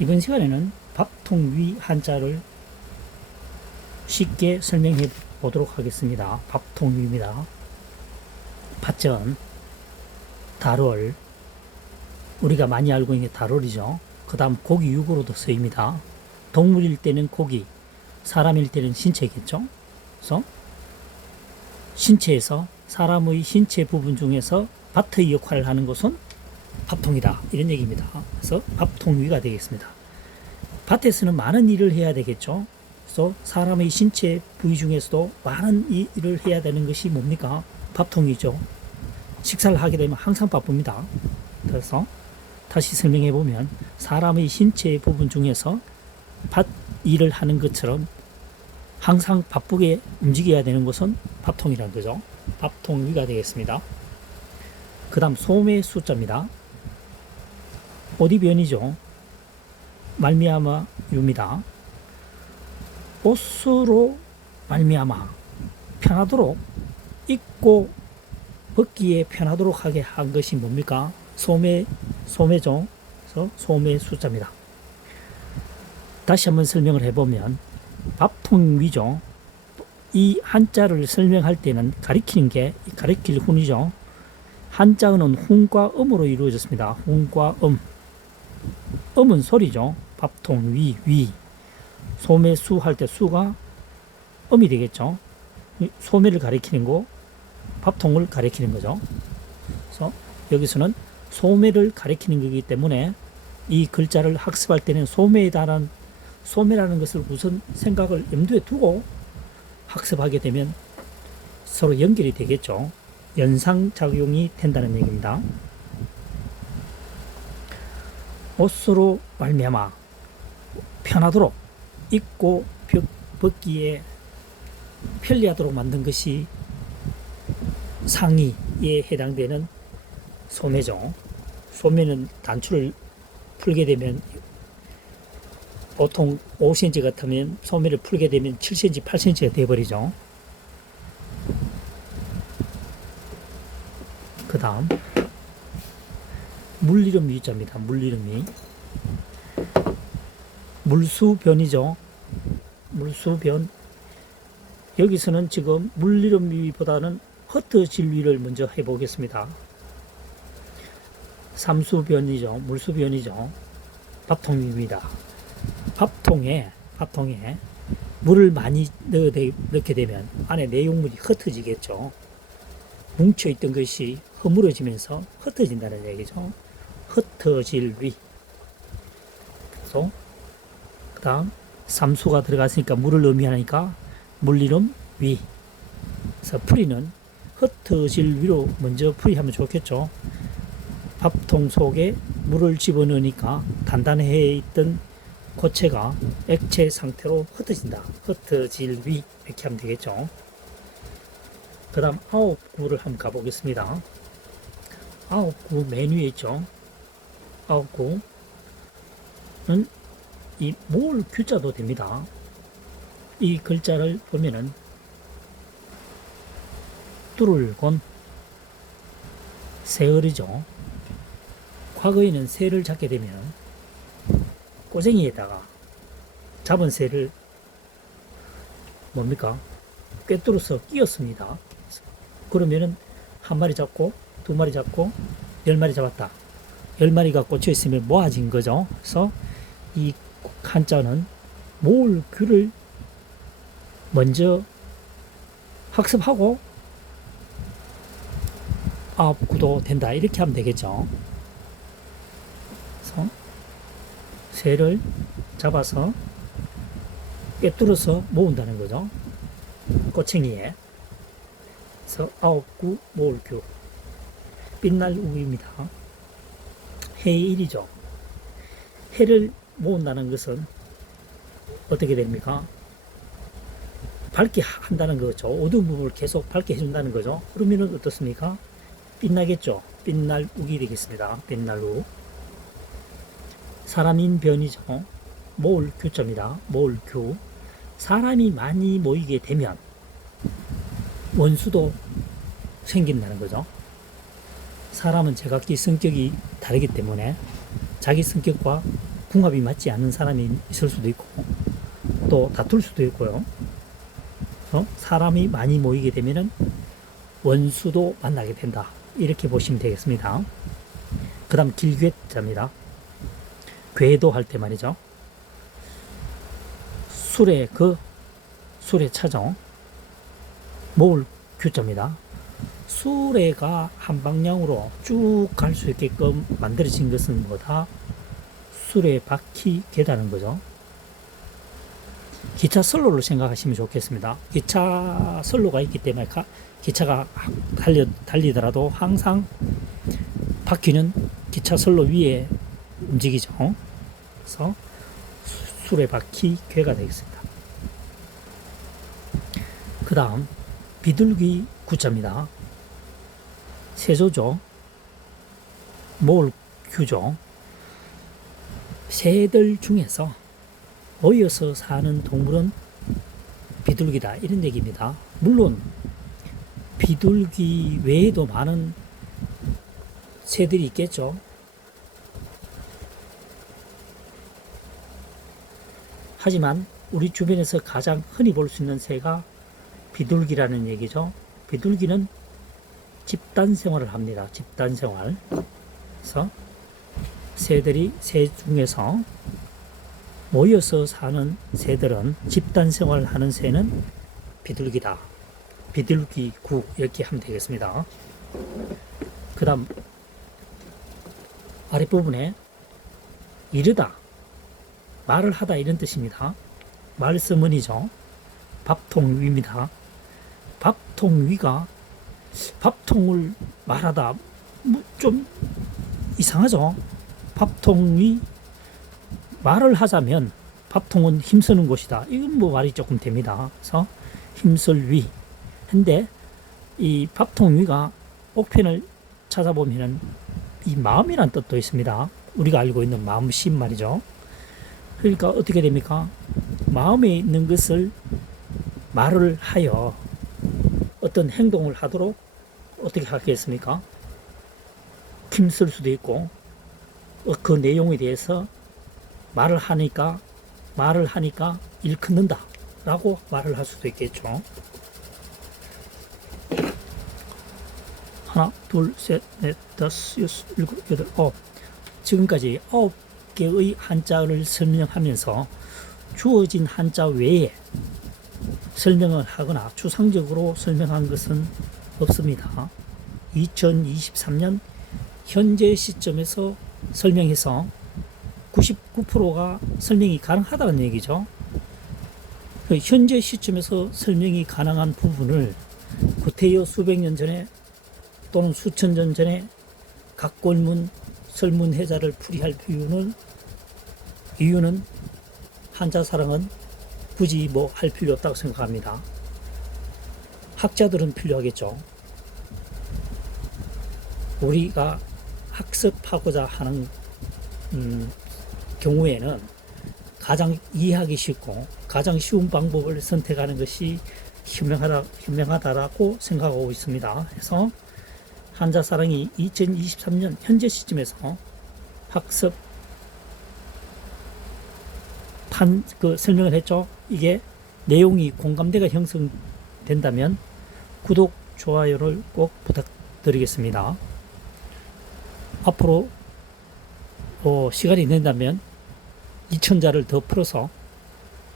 이번 시간에는 밥통위 한자를 쉽게 설명해 보도록 하겠습니다. 밥통위입니다. 밭전, 달월, 우리가 많이 알고 있는 게 달월이죠. 그 다음 고기육으로도 쓰입니다. 동물일 때는 고기, 사람일 때는 신체겠죠. 그래서 신체에서 사람의 신체 부분 중에서 밭의 역할을 하는 것은 밥통이다, 이런 얘기입니다. 그래서 밥통위가 되겠습니다. 밭에서는 많은 일을 해야 되겠죠. 그래서 사람의 신체 부위 중에서도 많은 일을 해야 되는 것이 뭡니까? 밥통이죠. 식사를 하게 되면 항상 바쁩니다. 그래서 다시 설명해 보면 사람의 신체 부분 중에서 밭 일을 하는 것처럼 항상 바쁘게 움직여야 되는 것은 밥통이라는 거죠. 밥통위가 되겠습니다. 그 다음 소매 숫자입니다. 오디변이죠. 말미암아 유입니다. 옷으로 말미암아 편하도록 입고 벗기에 편하도록 하게 한 것이 뭡니까? 소매죠. 그래서 소매 숫자입니다. 다시 한번 설명을 해보면 밥통위죠. 이 한자를 설명할 때는 가리킬 훈이죠. 한자어는 훈과 음으로 이루어졌습니다. 훈과 음. 음은 소리죠. 밥통, 위. 소매수 할 때 수가 음이 되겠죠. 소매를 가리키는 거, 밥통을 가리키는 거죠. 그래서 여기서는 소매를 가리키는 거기 때문에 이 글자를 학습할 때는 소매라는 것을 우선 생각을 염두에 두고 학습하게 되면 서로 연결이 되겠죠. 연상작용이 된다는 얘기입니다. 옷으로 말미암아 편하도록 입고 벗기에 편리하도록 만든 것이 상의에 해당되는 소매죠. 소매는 단추를 풀게 되면 보통 5cm 같으면 소매를 풀게 되면 7cm, 8cm가 되어버리죠. 그 다음 물리름 위자입니다. 물리름 위. 물수변이죠. 물수변. 여기서는 지금 물리름 위보다는 흩어질 위를 먼저 해보겠습니다. 삼수변이죠. 물수변이죠. 밥통입니다. 밥통에 물을 많이 넣게 되면 안에 내용물이 흩어지겠죠. 뭉쳐있던 것이 허물어지면서 흩어진다는 얘기죠. 흩어질 위. 그래서 그 다음 삼수가 들어갔으니까 물을 의미하니까 물리름 위. 그래서 풀이는 흩어질 위로 먼저 풀이하면 좋겠죠. 밥통 속에 물을 집어넣으니까 단단해 있던 고체가 액체 상태로 흩어진다. 흩어질 위, 이렇게 하면 되겠죠. 그 다음 아홉구를 한번 가보겠습니다. 아홉구 맨 위에 있죠. 아홉구는 이 몰 규자도 됩니다. 이 글자를 보면은 뚫을곤 세을이죠. 과거에는 새를 잡게 되면 꼬쟁이에다가 잡은 새를 뭡니까? 꿰뚫어서 끼웠습니다. 그러면은 한 마리 잡고 두 마리 잡고 10마리 잡았다. 10마리가 꽂혀 있으면 모아진 거죠. 그래서 이 한자는 몰규를 먼저 학습하고 아홉구도 된다, 이렇게 하면 되겠죠. 그래서 새를 잡아서 꿰뚫어서 모은다는 거죠. 꼬챙이에. 그래서 아홉구 모을규. 빛날 우입니다. 해의 일이죠. 해를 모은다는 것은 어떻게 됩니까? 밝게 한다는 거죠. 어두운 부분을 계속 밝게 해준다는 거죠. 그러면 어떻습니까? 빛나겠죠. 빛날 우기 되겠습니다. 빛날 우. 사람인 변이죠. 모을 규자입니다. 모을 규. 사람이 많이 모이게 되면 원수도 생긴다는 거죠. 사람은 제각기 성격이 다르기 때문에 자기 성격과 궁합이 맞지 않는 사람이 있을 수도 있고 또 다툴 수도 있고요. 사람이 많이 모이게 되면은 원수도 만나게 된다. 이렇게 보시면 되겠습니다. 그 다음 길괴자입니다. 궤도할 때 말이죠. 술의 차죠. 모을 규자입니다. 수레가 한 방향으로 쭉 갈 수 있게끔 만들어진 것은 뭐다? 수레바퀴 궤다는 거죠. 기차 선로를 생각하시면 좋겠습니다. 기차 선로가 있기 때문에 기차가 달리더라도 항상 바퀴는 기차 선로 위에 움직이죠. 그래서 수레바퀴 궤가 되겠습니다. 그 다음 비둘기 구자입니다. 세조죠. 모을 규죠. 새들 중에서 모여서 사는 동물은 비둘기다. 이런 얘기입니다. 물론 비둘기 외에도 많은 새들이 있겠죠. 하지만 우리 주변에서 가장 흔히 볼 수 있는 새가 비둘기라는 얘기죠. 비둘기는 집단 생활을 합니다. 집단 생활. 그래서 새 중에서 모여서 사는 새들은 집단 생활을 하는 새는 비둘기다. 비둘기구 이렇게 하면 되겠습니다. 그 다음 아랫부분에 이르다, 말을 하다 이런 뜻입니다. 말씀은이죠. 밥통위입니다. 밥통위가 밥통을 말하다 좀 이상하죠. 밥통이 말을 하자면 밥통은 힘쓰는 곳이다. 이건 말이 조금 됩니다. 그래서 힘쓸 위. 근데 이 밥통위가 옥편을 찾아보면은 이 마음이란 뜻도 있습니다. 우리가 알고 있는 마음심 말이죠. 그러니까 어떻게 됩니까? 마음에 있는 것을 말을 하여 어떤 행동을 하도록 어떻게 하겠습니까? 힘쓸 수도 있고 그 내용에 대해서 말을 하니까 일컫는다 라고 말을 할 수도 있겠죠. 하나, 둘, 셋, 넷, 다섯, 여섯, 일곱, 여덟, 지금까지 9개의 한자를 설명하면서 주어진 한자 외에 설명을 하거나 추상적으로 설명한 것은 없습니다. 2023년 현재 시점에서 설명해서 99%가 설명이 가능하다는 얘기죠. 현재 시점에서 설명이 가능한 부분을 구태여 수백 년 전에 또는 수천 년 전에 각골문 설문해자를 풀이할 이유는 한자사랑은 굳이 뭐 할 필요 없다고 생각합니다. 학자들은 필요하겠죠. 우리가 학습하고자 하는 경우에는 가장 이해하기 쉽고 가장 쉬운 방법을 선택하는 것이 현명하다라고 생각하고 있습니다. 그래서 한자사랑이 2023년 현재 시점에서 학습 설명을 했죠. 이게 내용이 공감대가 형성된다면 구독, 좋아요를 꼭 부탁드리겠습니다. 앞으로 시간이 된다면 2,000자를 더 풀어서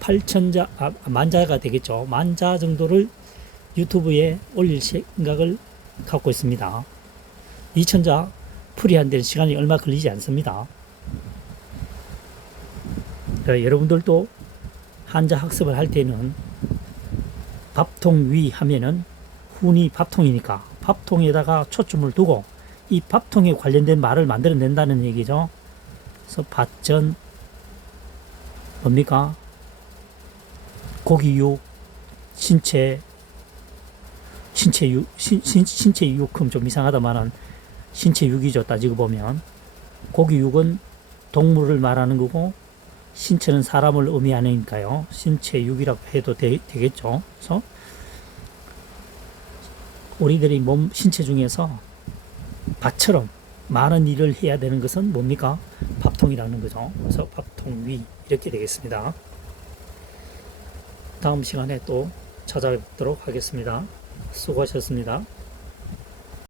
8,000자, 만자가 되겠죠. 만자 정도를 유튜브에 올릴 생각을 갖고 있습니다. 2,000자 풀이하는 데는 시간이 얼마 걸리지 않습니다. 여러분들도 한자 학습을 할 때는 밥통위 하면은 훈이 밥통이니까 밥통에다가 초점을 두고 이 밥통에 관련된 말을 만들어낸다는 얘기죠. 그래서 밭전 뭡니까? 고기육, 신체육은 좀 이상하다마는 신체육이죠. 따지고 보면 고기육은 동물을 말하는 거고 신체는 사람을 의미하니까요. 신체육이라고 해도 되겠죠. 그래서 우리들이 몸 신체 중에서 밭처럼 많은 일을 해야 되는 것은 뭡니까? 밥통이라는 거죠. 그래서 밥통위 이렇게 되겠습니다. 다음 시간에 또 찾아뵙도록 하겠습니다. 수고하셨습니다.